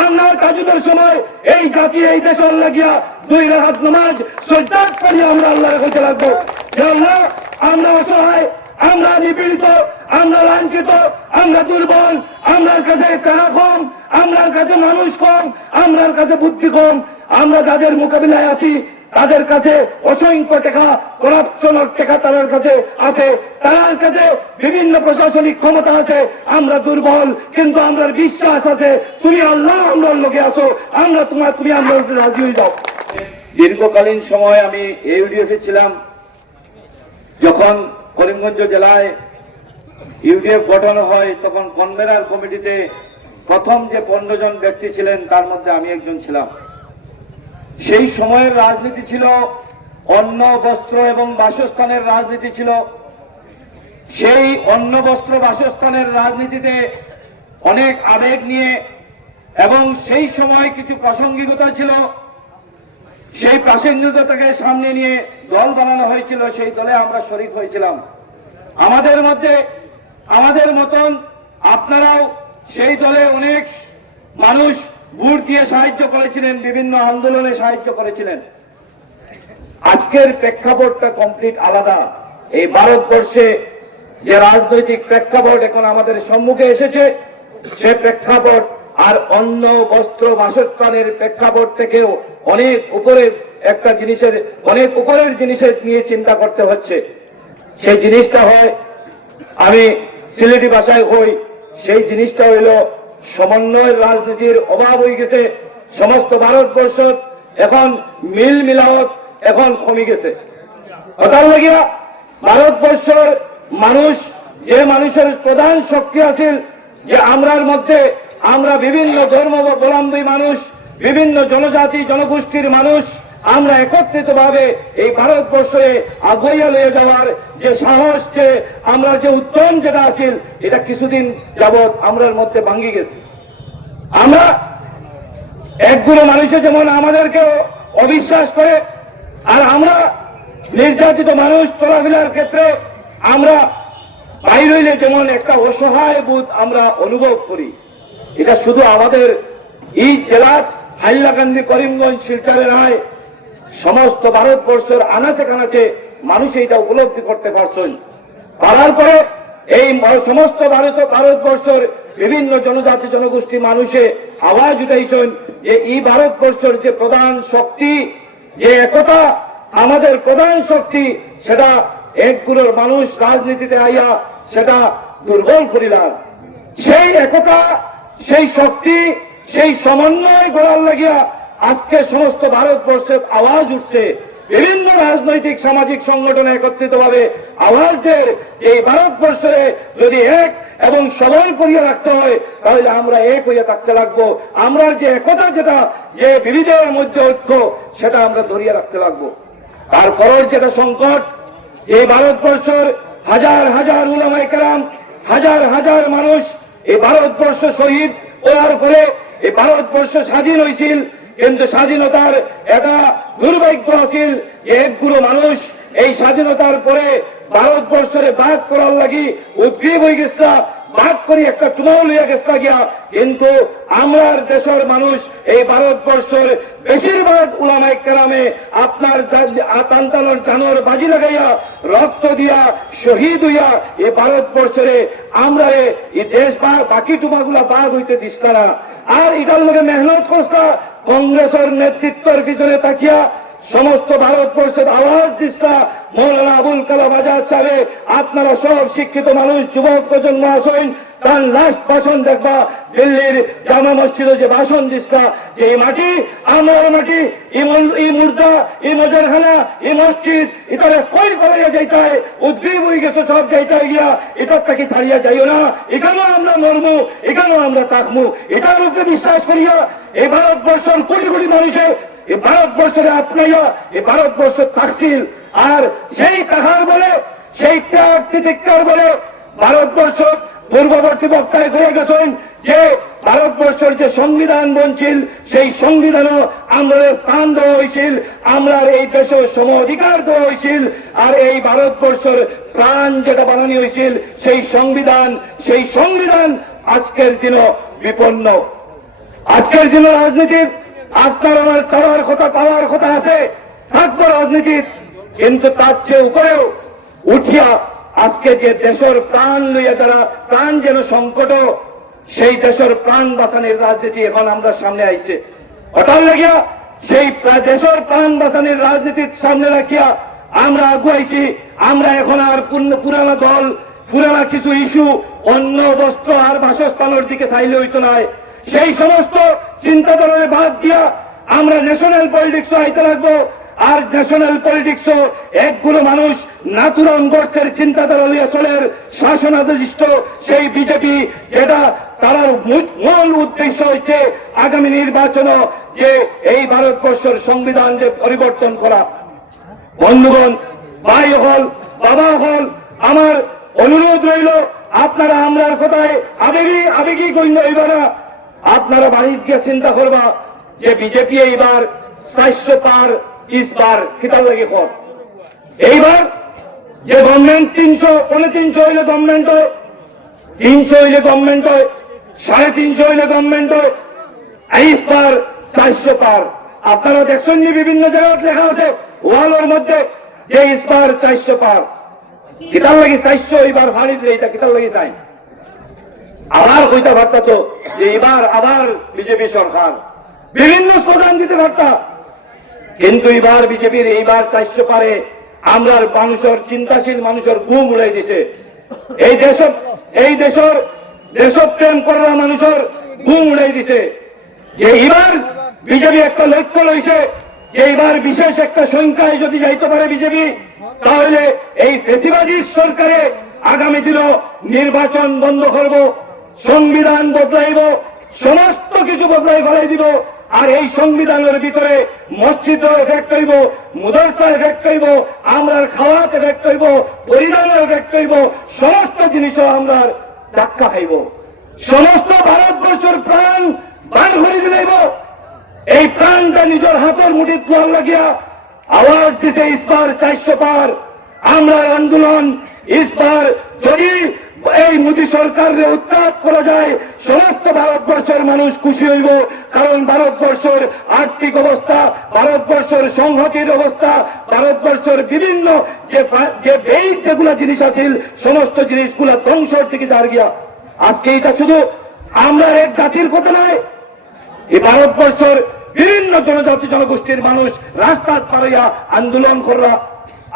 আমরা তাজুদের সময় এই জাতি, এই দেশের লাগিয়া দুই রাহাত নামাজ সজ্জাত করি আমরা আল্লাহর কাছে আল্লাহ, আমরা অসহায়, আমরা নিপীড়িত, আমরা লাঞ্ছিত, আমরা দুর্বল, আমরার কাছে টাকা কম, আমরার কাছে মানুষ কম, আমরার কাছে বুদ্ধি কম, আমরা যাদের মোকাবিলায় আছি তাদের কাছে অসংখ্য টাকা, করাপশনের টাকা তাদের কাছে আছে। তার কাছে বিভিন্ন প্রশাসনিক ক্ষমতা আছে। আমরা দুর্বল, কিন্তু আমরা বিশ্বাস আছে। তুমি আল্লাহ আমরার লোকে আসো আমরা তোমার, তুমি আমরা রাজি হয়ে যাও। দীর্ঘকালীন সময় আমি ইউডিএফে ছিলাম। যখন করিমগঞ্জ জেলায় ইউডিএফ গঠন হয়, তখন কনভেনার কমিটিতে প্রথম যে পনেরো জন ব্যক্তি ছিলেন, তার মধ্যে আমি একজন ছিলাম। সেই সময়ের রাজনীতি ছিল অন্ন, বস্ত্র এবং বাসস্থানের রাজনীতি ছিল। সেই অন্ন, বস্ত্র, বাসস্থানের রাজনীতিতে অনেক আবেগ নিয়ে এবং সেই সময় কিছু প্রাসঙ্গিকতা ছিল। সেই প্রাসঙ্গিকতাকে সামনে নিয়ে দল বানানো হয়েছিল, সেই দলে আমরা শরিক হয়েছিলাম। আমাদের মধ্যে, আমাদের মতন আপনারাও সেই দলে অনেক মানুষ ভোট দিয়ে সাহায্য করেছিলেন, বিভিন্ন আন্দোলনে সাহায্য করেছিলেন। আজকের প্রেক্ষাপটটা কমপ্লিট আলাদা। এই ভারতবর্ষে যে রাজনৈতিক প্রেক্ষাপট এখন আমাদের সম্মুখে এসেছে, সে প্রেক্ষাপট আর অন্য বস্ত্র, বাসস্থানের প্রেক্ষাপট থেকেও অনেক উপরে একটা জিনিসের, অনেক উপরের জিনিসের নিয়ে চিন্তা করতে হচ্ছে। সেই জিনিসটা হয়, আমি সিলেটি ভাষায় হই সেই জিনিসটা হইল সমন্বয়ের রাজনীতির অভাব হয়ে গেছে। সমস্ত ভারতবর্ষ এখন মিল মিলাওয়াত এখন কমে গেছে। কথার লাগিয়া ভারতবর্ষের মানুষ, যে মানুষের প্রধান শক্তি আছিল, যে আমরার মধ্যে আমরা বিভিন্ন ধর্মাবলম্বী মানুষ, বিভিন্ন জনজাতি, জনগোষ্ঠীর মানুষ আমরা একত্রিত ভাবে এই ভারতবর্ষে আগুয়াইয়া লয়ে যাওয়ার যে সাহস যে আমরা যে উদ্যম যেটা আছিল, এটা কিছুদিন যাবৎ আমরার মধ্যে ভাঙ্গি গেছে। আমরা একগুলো মানুষে যেমন আমাদেরকে অবিশ্বাস করে, আর আমরা নির্যাতিত মানুষ চলাফেরার ক্ষেত্রে আমরা বাইর হইলে যেমন একটা অসহায় বোধ আমরা অনুভব করি। এটা শুধু আমাদের এই জেলার হাইলাকান্দি, করিমগঞ্জ শিলচরে নয় সমস্ত ভারতবর্ষের আনাচে কানাচে মানুষ এটা উপলব্ধি করতে পারছেন। পারার পরে এই সমস্ত ভারত ভারতবর্ষের বিভিন্ন জনজাতি, জনগোষ্ঠী মানুষে আওয়াজ উঠাইছেন যে এই ভারতবর্ষের যে প্রধান শক্তি, যে একতা, আমাদের প্রধান শক্তি, সেটা একগুলোর মানুষ রাজনীতিতে আইয়া সেটা দুর্বল করিলাম। সেই একতা, সেই শক্তি, সেই সমন্বয় গড়ার লাগিয়া আজকে সমস্ত ভারতবর্ষের আওয়াজ উঠছে, বিভিন্ন রাজনৈতিক, সামাজিক সংগঠনে একত্রিত ভাবে আওয়াজ দেয় এই ভারতবর্ষে যদি এক এবং সবল করিয়া রাখতে হয়, তাহলে আমরা এক হইয়া থাকতে লাগবো। আমরা যে একতা যেটা, যে বিবিধের মধ্যে ঐক্য, সেটা আমরা ধরিয়া রাখতে লাগবো। তারপরের যেটা সংকট, যে ভারতবর্ষের হাজার হাজার উলামাই কালাম হাজার হাজার মানুষ এই ভারতবর্ষ শহীদ হওয়ার পরে এই ভারতবর্ষ স্বাধীন হয়েছিল কিন্তু স্বাধীনতার এটা দুর্ভাগ্য আছিল যে একগুলো মানুষ এই স্বাধীনতার পরে ভারতবর্ষরে বাদ করার লাগি উদ্গ্রীব হয়ে গেছিল, বাদ করি একটা টুমাও লইয়া গেছিল গিয়া। কিন্তু আমরার দেশের মানুষ এই ভারতবর্ষের বেশিরভাগ উলামাই কেরামে আপনার আতান্তানোর জানোর বাজি লাগাইয়া, রক্ত দিয়া, শহীদ হইয়া এই ভারতবর্ষের আমরা এই দেশ বা বাকি টুমাগুলা বাদ হইতে দিস না। আর এটার লোকে মেহনত করছা কংগ্রেসের নেতৃত্বের পিছনে তাকিয়া সমস্ত ভারতবর্ষের আওয়াজ দিস্তা মৌলানা আবুল কালাম আজাদ সাহেব, আপনারা সব শিক্ষিত মানুষ, যুবক প্রজন্ম আসেন। তার লাস্ট ভাষণ দেখবা, দিল্লির জামা মসজিদে যে ভাষণ দিস্তা যে এই মাটি, আমার মাটি এই মুর্দা এই মজরখানা এই মসজিদ এটারে কই করাইয়া যাইতায় উদ্গ্রীব হয়ে গেছে, সব যাইতায় গিয়া এটার থেকে ছাড়িয়া যাইও না। এখানেও আমরা মরমু, এখানেও আমরা তাকমু। এটার উপরে বিশ্বাস করিয়া, এই ভারতবর্ষের কোটি কোটি মানুষের এই ভারতবর্ষের আপনাইয়া এই ভারতবর্ষের তাকসিল। আর সেই তাহার বলে, সেই ত্যাগ তিতিক্ষার বলে, ভারতবর্ষ পূর্ববর্তী বক্তায় করে গেছেন যে ভারতবর্ষের যে সংবিধান বনছিল সেই সংবিধানও আমরা স্থান দেওয়া হয়েছিল। আমরা এই দেশের সম অধিকার দেওয়া হয়েছিল আর এই ভারতবর্ষের প্রাণ যেটা বানানো হয়েছিল, সেই সংবিধান সেই সংবিধান আজকের দিনও বিপন্ন। আজকের দিনে রাজনীতির আপনার আমার চাওয়ার কথা, পাওয়ার কথা আছে, থাকব রাজনীতির, কিন্তু তার চেয়ে উপরেও উঠিয়া আজকে যে দেশের প্রাণ লইয়া তারা, প্রাণ যেন সংকট সেই দেশের প্রাণ বাঁচানোর রাজনীতি এখন আমরা সামনে আইছে। হঠাৎ লাগিয়া সেই দেশের প্রাণ বাঁচানোর রাজনীতির সামনে রাখিয়া আমরা আগুয়াইছি। আমরা এখন আর পুরানা দল, পুরানা কিছু ইস্যু অন্য বস্ত্র আর বাসস্থানের দিকে চাইলে হইতো নয় সেই সমস্ত চিন্তাধারারে বাদ দিয়া আমরা ন্যাশনাল পলিটিক্স আইতে লাগবো। আর ন্যাশনাল পলিটিক্স একগুলো মানুষ নাতুরন গোর্সের চিন্তাধারা লিয়ে চলের শাসনাধিষ্ঠ সেই বিজেপি, যেটা তার মূল উদ্দেশ্য হচ্ছে আগামী নির্বাচন যে এই ভারতবর্ষের সংবিধান যে পরিবর্তন করা। বন্ধুগণ, ভাই হল, বাবা হল, আমার অনুরোধ রইল, আপনারা আমরার কথায় আবেগী আবেগী গণ্য হইব না। আপনারা বাড়ির গিয়ে চিন্তা করবা যে বিজেপি এইবার চারশো পার এইবার তিনশো হইলে সাড়ে হইলে আপনারা দেখছেন বিভিন্ন জায়গায় লেখা আছে, ওয়ালের মধ্যে যে ইসপার চারশো পার। কিতাব লাগি চারশো এবার ভাড়ি দিলে এটা লাগি চাই। আবার কইতা ভাবতা তো যে এবার আবার বিজেপি সরকার। বিভিন্ন স্লোগান দিতে পারতা কিন্তু এবার বিজেপির এইবার চারশো পারে আমরা মানুষের চিন্তাশীল মানুষের ঘুম উড়াই দিছে। এই দেশ, এই দেশের দেশপ্রেম করা মানুষের ঘুম উড়াই দিছে। যে এবার বিজেপি একটা লক্ষ্য লইছে যে এবার বিশেষ একটা সংখ্যায় যদি যাইতে পারে বিজেপি, তাহলে এই ফেসিবাদী সরকারে আগামী দিনও নির্বাচন বন্ধ করব, সংবিধান বদলাইব, সমস্ত কিছু বদলাই ফেলাই দিব। আর এই সংবিধানের ভিতরে মসজিদ এফেক্ট হইব মুদরসা এফেক্ট হইব আমরা খাওয়াত এফেক্ট হইব পরিধানের এফেক্ট হইব সমস্ত জিনিসও আমরা ধাক্কা খাইব। সমস্ত ভারতবর্ষের প্রাণ বান হয়ে দিলাইব এই প্রাণটা নিজের হাতের মুঠি তোয়ার লাগিয়া আওয়াজ দিছে ইসবার চারশো পার। আমরা আন্দোলন ইসবার যদি এই মোদী সরকারের উৎখাত করা যায়, সমস্ত ভারতবর্ষের মানুষ খুশি হইব, কারণ ভারতবর্ষের আর্থিক অবস্থা, ভারতবর্ষের সংহতির অবস্থা, ভারতবর্ষের বিভিন্ন যে যে বেই যেগুলা জিনিস আছে, সমস্ত জিনিসগুলা ধ্বংসের দিকে যার গিয়া। আজকে এটা শুধু আমরা এক জাতির কথা নয়, এই ভারতবর্ষের বিভিন্ন জনজাতি জনগোষ্ঠীর মানুষ রাস্তা পাড়াইয়া আন্দোলন করা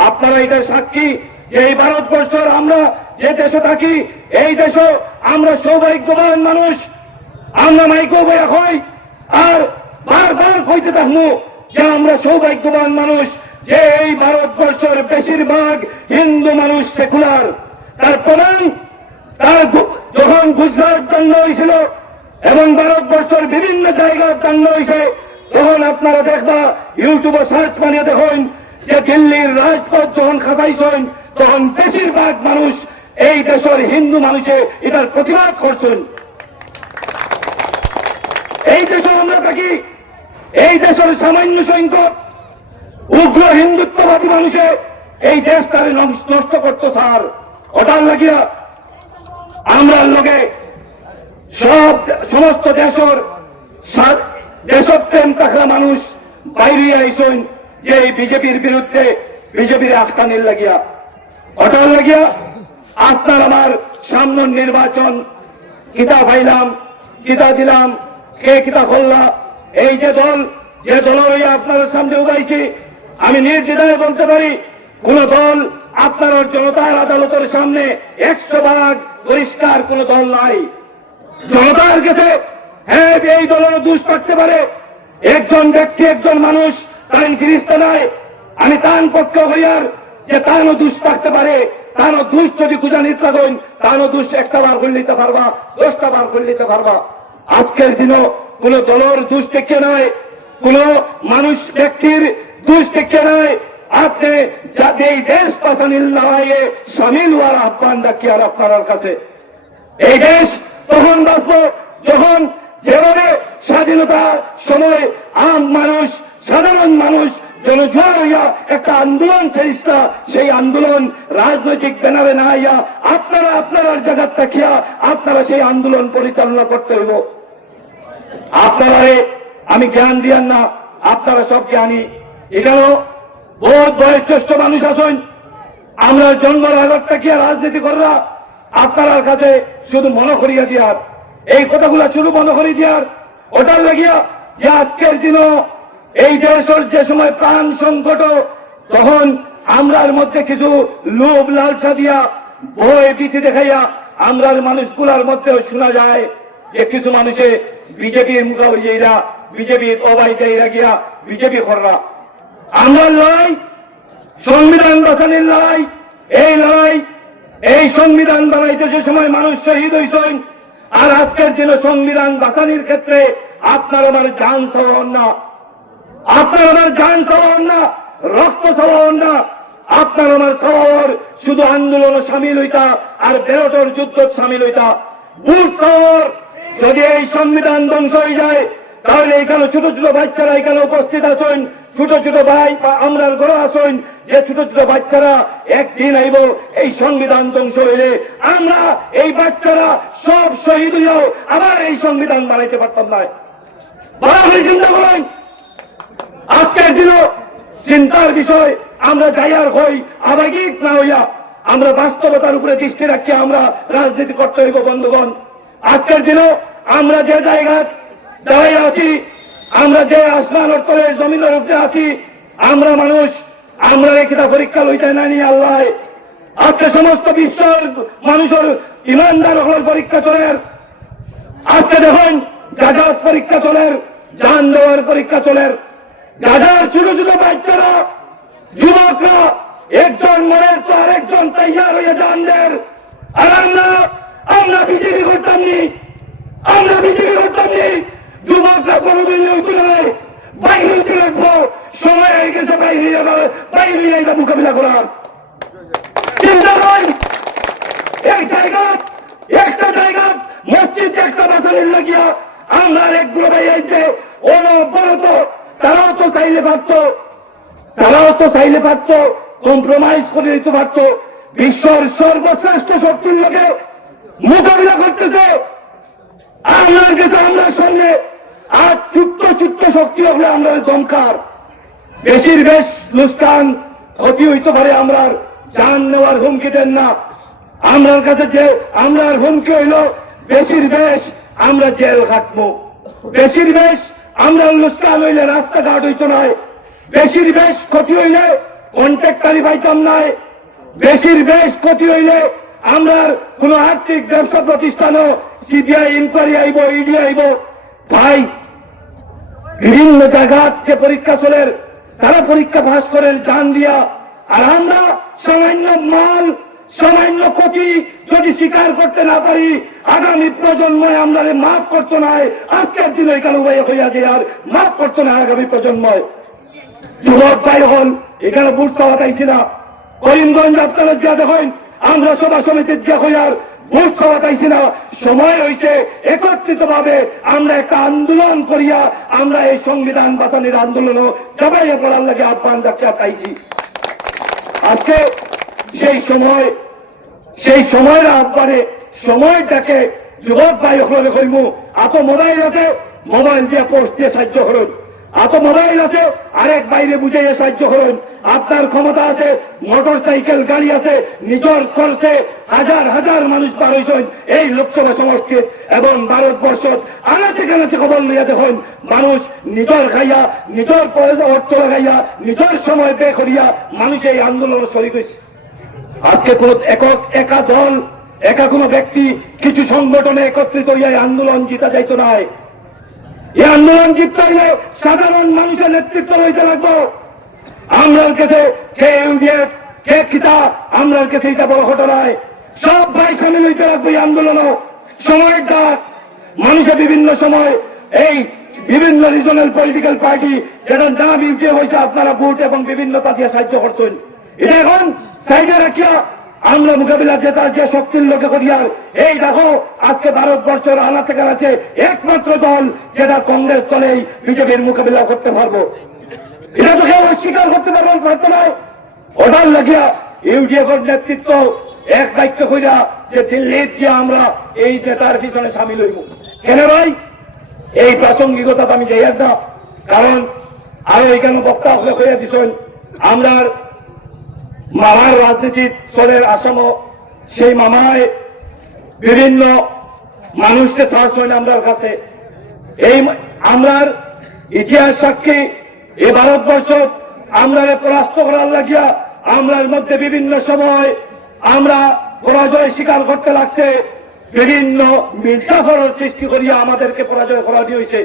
আপনারা এটা সাক্ষী যে এই ভারতবর্ষের আমরা যে দেশে থাকি, এই দেশে আমরা সৌভাগ্যবান মানুষ। আমরা মাইকো বয়া হই, আর বারবার কইতে থাকব যে আমরা সৌভাগ্যবান মানুষ, যে এই ভারতবর্ষের বেশিরভাগ হিন্দু মানুষ সেকুলার। তার প্রমাণ, তার যখন গুজরাট দণ্ড হয়েছিল এবং ভারতবর্ষের বিভিন্ন জায়গার দণ্ড হয়েছে, তখন আপনারা দেখবা ইউটিউবে সার্চ মানিয়ে দেখুন যে দিল্লির রাজপথ যখন খাতাইছেন তখন বেশিরভাগ মানুষ এই দেশের হিন্দু মানুষে এটার প্রতিবাদ করছেন। এই দেশে আমরা থাকি, এই দেশের সামান্য সংখ্যক উগ্র হিন্দুত্ববাদী মানুষে এই দেশটারে নষ্ট নষ্ট করতো, স্যার। ওটার লাগিয়া আমরা লোকে সব সমস্ত দেশের দেশপ্রেম থাকা মানুষ বাইরে আইসন যে বিজেপির বিরুদ্ধে, বিজেপির আফতানির লাগিয়া। ওটার লাগিয়া আপনার আমার সামনের নির্বাচন। কিতা পাইলাম, কিতা দিলাম, কে কিতা করলা? এই যে দল যে দল আপনার সামনে উবাইছি আমি নির্দ্বিধায় বলতে পারি, কোন দল আপনার জনতার আদালতের সামনে একশো ভাগ পরিষ্কার কোন দল নাই। জনতার কাছে হ্যাঁ এই দলের দোষ থাকতে পারে। একজন ব্যক্তি, একজন মানুষ তাই ফিরিস্তে নাই। আমি তান পক্ষ হইয়ার যে তানও দোষ থাকতে পারে। তানও দুষ যদি খুঁজা নিতে থাকুন তানও দোষ একটা বার করে নিতে পারবা, দশটা বার করে নিতে পারবা। আজকের দিনও কোন দলের দোষ দেখে নয় কোন মানুষ ব্যক্তির দুষ দেখে নয় আপনি যাতে এই দেশ পাশানিল লড়াইয়ে সামিল হওয়ার আহ্বান রাখি আর আপনার কাছে। এই দেশ তখন বাঁচব যখন যেভাবে স্বাধীনতা সময় আম মানুষ, সাধারণ মানুষ জনজোয়ার হইয়া একটা আন্দোলন চেষ্টা সেই আন্দোলন রাজনৈতিক ব্যানারে না হইয়া আপনারা আপনার জায়গার থাকিয়া আপনারা সেই আন্দোলন পরিচালনা করতে হইব। আপনারা আমি জ্ঞান দিয়ান না, আপনারা সব জ্ঞানী। এখানেও বহুত বয়োজ্যেষ্ঠ মানুষ আছেন। আমরা জন্মের আগরটা কি আর রাজনীতি করা আপনার কাছে শুধু মনে করিয়া দিয়ার। এই কথাগুলা শুধু মনে করি দিয়ার। ওটার লাগিয়া যে আজকের দিনও এই দেশের যে সময় প্রাণ সংকট, তখন আমরার মধ্যে কিছু লোভ লালসা দিয়া ভয় ভীতি দেখাইয়া আমরার মানুষগুলার মধ্যেও শোনা যায় যে কিছু মানুষে বিজেপির মুখা হইয়া বিজেপির অবাইজাইরা গিয়া বিজেপি খররা। আমরা লড়াই, সংবিধান বাঁচানোর লড়াই, এই লড়াই, এই সংবিধান বানাইতে যে সময় মানুষ শহীদ হয়েছেন আর আজকের দিনে সংবিধান বাঁচানোর ক্ষেত্রে আপনার আমার যান সহন না আপনার আমার যান সহন না, রক্ত সহন না। আপনার আমার শহর শুধু আন্দোলন সামিল হইতা আর বেরোটর যুদ্ধ সামিল হইতা। বুট শহর যদি এই সংবিধান ধ্বংস হয়ে যায়, তাহলে এখানে ছোট ছোট বাচ্চারা এখানে উপস্থিত আছেন। ছোট ছোট ভাই বা আমরার ঘরে আসেন যে ছোট ছোট বাচ্চারা একদিন আইব, এই সংবিধান ধ্বংস হইলে। আমরা এই বাচ্চারা সব শহীদ হইয়াও আবার এই সংবিধান বানাইতে পারতাম না। বাড়াবাড়ি চিন্তা করেন। আজকের দিনও চিন্তার বিষয়, আমরা যাইয়ার হই আবেগিক না হইয়া আমরা বাস্তবতার উপরে দৃষ্টি রাখি আমরা রাজনীতি করতে হইব, বন্ধুগণ। আজকের দিনও আমরা যে জায়গা দাঁড়াই আছি, আমরা যে আসমান অর্থের জমিনের উপরে আছি, আমরা মানুষ, আমরা রেখিতা পরীক্ষা লইতে না নিয়ে আল্লাহ। আজকে সমস্ত বিশ্বের মানুষের ইমানদার হল পরীক্ষা চলে। আজকে দেখুন গাজার পরীক্ষা চলের যান দেওয়ার পরীক্ষা চলের গাজার ছোট ছোট বাচ্চারা, যুবকরা, একজন মনের তো আরেকজন তৈয়ার হয়ে যান আর আমরা আমরা বিজেপি করতাম নি, আমরা বিজেপি করতাম নি। যুবকরা কোনোদিন নয় বাইরে হইতে রাখব। সময় হয়ে গেছে, বাইরে যাবে, বাইরে যাইবা মোকাবিলা করার। চিন্তা করেন, এক জায়গা, একটা জায়গা, মসজিদ একটা বাসারের লাগিয়া আমরা ভাই আইতে অনবরত তারাও তো চাইলে পারত তারাও তো চাইলে পারত কম্প্রোমাইজ করে দিতে পারত বিশ্বর সর্বশ্রেষ্ঠ শক্তির লোকে মোকাবিলা করতেছে। আপনার কাছে আমরা সঙ্গে আর চুক্ত চুক্ত শক্তি হবে আমরা দমকার। বেশির বেশ লুস্কান ক্ষতি হইতে পারে আমরা জান নেওয়ার হুমকি দেন না। আমরার কাছে যে আমরার হুমকি হইল, বেশির বেশ আমরা জেল খাটবো। বেশির বেশ আমরা লুস্কান হইলে রাস্তাঘাট হইতো নয় বেশির বেশ ক্ষতি হইলে কন্ট্রাক্টারি পাইতাম নাই। বেশির বেশ ক্ষতি হইলে আমরা কোন আর্থিক ব্যবসা প্রতিষ্ঠানও CBI inquiry IB ED IB. ভাই, বিভিন্ন জায়গার যে পরীক্ষা চলের, তারা পরীক্ষা পাস করেন, জান দিয়া। আর আমরা সামান্য মাল সামান্য ক্ষতি যদি স্বীকার করতে না পারি, আগামী প্রজন্ময় আমরা মাফ করতো না আজকের দিনে এখানে হইয়া যে আর মাফ করতো না আগামী প্রজন্ময়। যুবক ভাই হন এখানে বুট চাওয়াতাইছি না। করিমগঞ্জ আপনারা যা দেখেন, আমরা সভা সমিতির যা হইয়ার ভোট চাওয়াতাইছি না। সময় হয়েছে একত্রিত ভাবে আমরা একটা আন্দোলন করিয়া আমরা এই সংবিধান বাঁচানোর আন্দোলনও সবাই পড়ার লাগে আহ্বান রাখিয়া পাইছি। আজকে সেই সময়, সেই সময়ের আহ্বানে সময়টাকে যুবক ভাই হলে কইব এত মোবাইল আছে, মোবাইল দিয়ে পোস্ট দিয়ে সাহায্য করুন। এত মোবাইল আছে, আরেক বাইরে বুঝাইয়া সাহায্য করুন। আপনার ক্ষমতা আছে, মোটর সাইকেল, গাড়ি আছে, নিজের খরচে হাজার হাজার মানুষ বার হয়েছেন এই লোকসভা সমষ্টির এবং ভারতবর্ষ আনাচে কানাচে খবর নিয়ে দেখুন, মানুষ নিজের খাইয়া, নিজের অর্থ লাগাইয়া, নিজের সময় বে করিয়া মানুষ এই আন্দোলন শরীর হয়েছে আজকে কোন একক, একা দল, একা কোন ব্যক্তি কিছু সংগঠনে একত্রিত হইয়া আন্দোলন জিতা যাইতো নাই। এই আন্দোলন জিততে হইলে সাধারণ মানুষের নেতৃত্ব হইতে লাগবো। আমরার কাছে কে ইউডিএফ, কে খিতা, আমরার কাছে এটা বড় ঘটনায় সব ভাই সামিল হইতে লাগবে এই আন্দোলনও। সময়ের ডাক মানুষে বিভিন্ন সময়, এই বিভিন্ন রিজনাল পলিটিক্যাল পার্টি যেটা নাম ইউটিএফ হয়েছে আপনারা ভোট এবং বিভিন্ন দিয়ে সাহায্য করছেন। এটা এখন সাইডে রাখিয়া আমরা মোকাবিলা জেতার যে শক্তির লোকে করিয়ার এই দেখো, আজকে ভারতবর্ষের আনাচে কানাচে একমাত্র দল যেটা কংগ্রেস দলেই বিজেপির মোকাবিলা করতে পারব। এটা তো কেউ অস্বীকার করতে পারবেন পারতো না। ওটার লাগিয়া ইউডিএফ এর নেতৃত্ব এক দায়িত্ব কইরা যে দিল্লির যে আমরা এই নেতার পিছনে সামিল হইব। কেন ভাই? এই প্রাসঙ্গিকতা আমি যাই না, কারণ আরও এখানে বক্তা হয়ে দিছেন আমরা মামার রাজনীতির চলের আসামও সেই মামায় বিভিন্ন মানুষকে সাহস হয় আমরার কাছে। এই আমরার ইতিহাস সাক্ষী এই ভারতবর্ষ আমরা পরাস্ত করার লাগিয়া আমরার মধ্যে বিভিন্ন সময় আমরা পরাজয় স্বীকার করতে লাগছে। বিভিন্ন মির্জাফরের সৃষ্টি করিয়া আমাদেরকে পরাজয় করা হয়েছে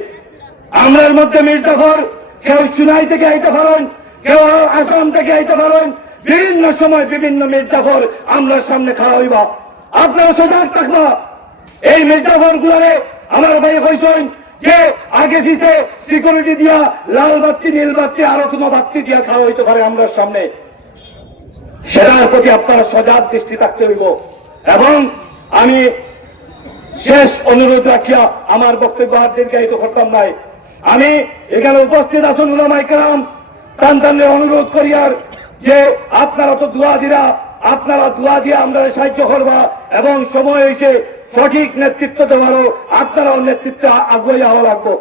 আমরার মধ্যে মির্জাফর কেউ চুনাই থেকে আইতে পারেন, কেউ আসাম থেকে আইতে পারেন বিভিন্ন সময় বিভিন্ন মির্জাফর আমরা সামনে খাওয়া হইবা। আপনারা সজাগ থাকবা। এই মির্জাফর গুলারে আমার ভাই কইছেন যে, আগে দিছে সিকিউরিটি দিয়া, লাল বাতি, নীল বাতি, আরও কোনো বাতি দিয়া খাওয়া হইতে পারে আমরা সামনে। সেটার প্রতি আপনারা সজাগ দৃষ্টি থাকতে হইব। এবং আমি শেষ অনুরোধ রাখিয়া আমার বক্তব্য আর দীর্ঘায়িত করতাম নাই। আমি এখানে উপস্থিত আছেন উলামাই কালাম টানলে অনুরোধ করিয়ার যে আপনারা তো দোয়া দিরা, আপনারা দোয়া দিয়ে আমরা সাহায্য করবা এবং সময় এসে সঠিক নেতৃত্ব দেওয়ারও আপনারাও নেতৃত্বে আগ্রহী হওয়া লাগবো।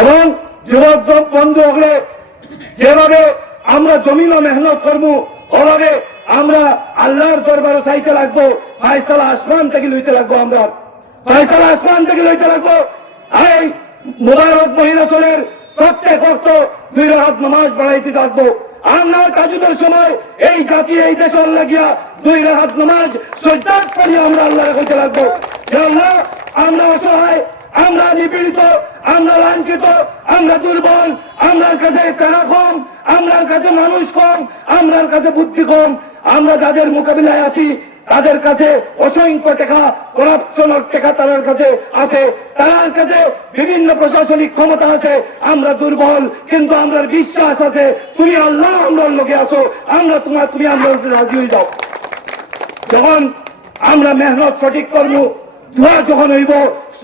এবং যুবক বন্ধু হলে যেভাবে আমরা জমিন মেহনত করব, ওভাবে আমরা আল্লাহর দরবারে চাইতে লাগবো ফাইসালা আসমান থেকে লইতে লাগবো আমরা। ফাইসালা আসমান থেকে লইতে লাগবো। এই মুবারক মহিলা চলের প্রত্যেক অর্থ দুই রাত নামাজ বাড়াইতে থাকব আমরা তাজুদের সময় এই জাতি, এই দেশে আল্লাহ গিয়া দুই রাহাত নামাজ সজ্জাত করি আমরা আল্লাহ রাখতে লাগবো আল্লাহ, আমরা অসহায়, আমরা নিপীড়িত, আমরা লাঞ্ছিত, আমরা দুর্বল, আমরার কাছে টাকা কম, আমরার কাছে মানুষ কম, আমরার কাছে বুদ্ধি কম, আমরা যাদের মোকাবিলায় আছি তাদের কাছে অসংখ্য টাকা, করাপশনের টাকা তাদের কাছে আছে। তার কাছে বিভিন্ন প্রশাসনিক ক্ষমতা আছে। আমরা দুর্বল, কিন্তু আমরা বিশ্বাস আছে। তুমি আল্লাহ আমরার লোকে আসো আমরা তোমার তুমি আমরা রাজি হয়ে যাও। যখন আমরা মেহনত সঠিক করব, দোয়া যখন হইব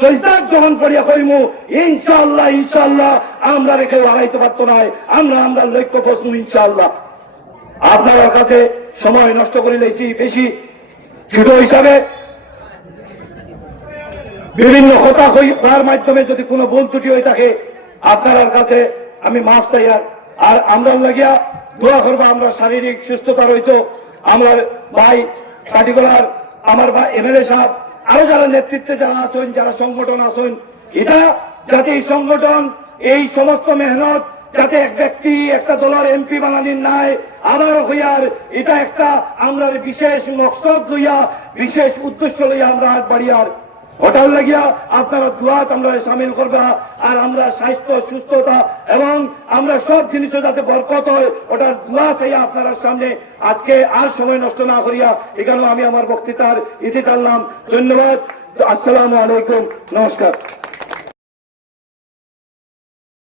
সজদার যখন করিয়া করিব ইনশাআল্লাহ ইনশাআল্লাহ, আমরা রেখে হারাইতে পারতো নাই। আমরা আমরা লক্ষ্য বসবো ইনশাআল্লাহ। আপনার কাছে সময় নষ্ট করে লেছি বেশি ছোট হিসাবে বিভিন্ন কথা হওয়ার মাধ্যমে যদি কোনো ভুল ত্রুটি হয়ে থাকে, আপনার কাছে আমি মাফ চাই আর আমরা লাগিয়া দোয়া করব, আমরা শারীরিক সুস্থতা রইতো। আমার ভাই পার্টিকুলার আমার ভাই এমএলএ সাহেব, আরও যারা নেতৃত্বে যারা আছেন, যারা সংগঠন আছেন, এটা যাতে এই সংগঠন, এই সমস্ত মেহনত যাতে এক ব্যক্তি, একটা দলের এমপি বানানির নাই আবার হইয়ার এটা একটা আমরা বিশেষ মকসদ লইয়া, বিশেষ উদ্দেশ্য লইয়া আমরা আগ বাড়িয়ার। ওটার লাগিয়া আপনারা দোয়াত আমরা সামিল করবা, আর আমরা স্বাস্থ্য, সুস্থতা এবং আমরা সব জিনিসে যাতে বরকত হয়, ওটার দোয়া চাইয়া আপনার সামনে আজকে আর সময় নষ্ট না করিয়া এখানে আমি আমার বক্তৃতার ইতি টানলাম। ধন্যবাদ। আসসালামু আলাইকুম। নমস্কার।